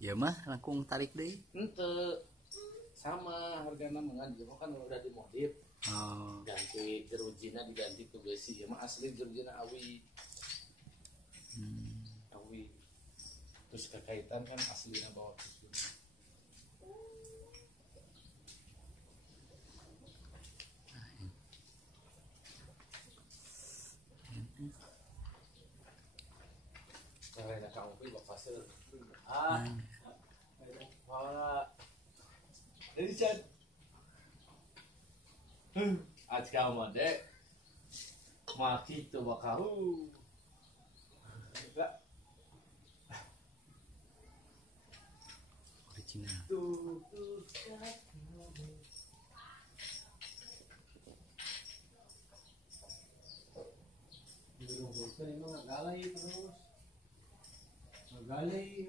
Ya mah langkung tarik deh. Ente sama hargana mengan dia kan udah dimodif. Oh. Ganti jerujina diganti ke besi. Ya mah asli jerujina awi. Awi. Terus kekaitan kan aslinya bawa susu. Karena kamu pun bapak pasir. Wala. Jadi chat. Aja kamu dek. Mati tuh bakal. Enggak. Original. Galay terus. Magalay.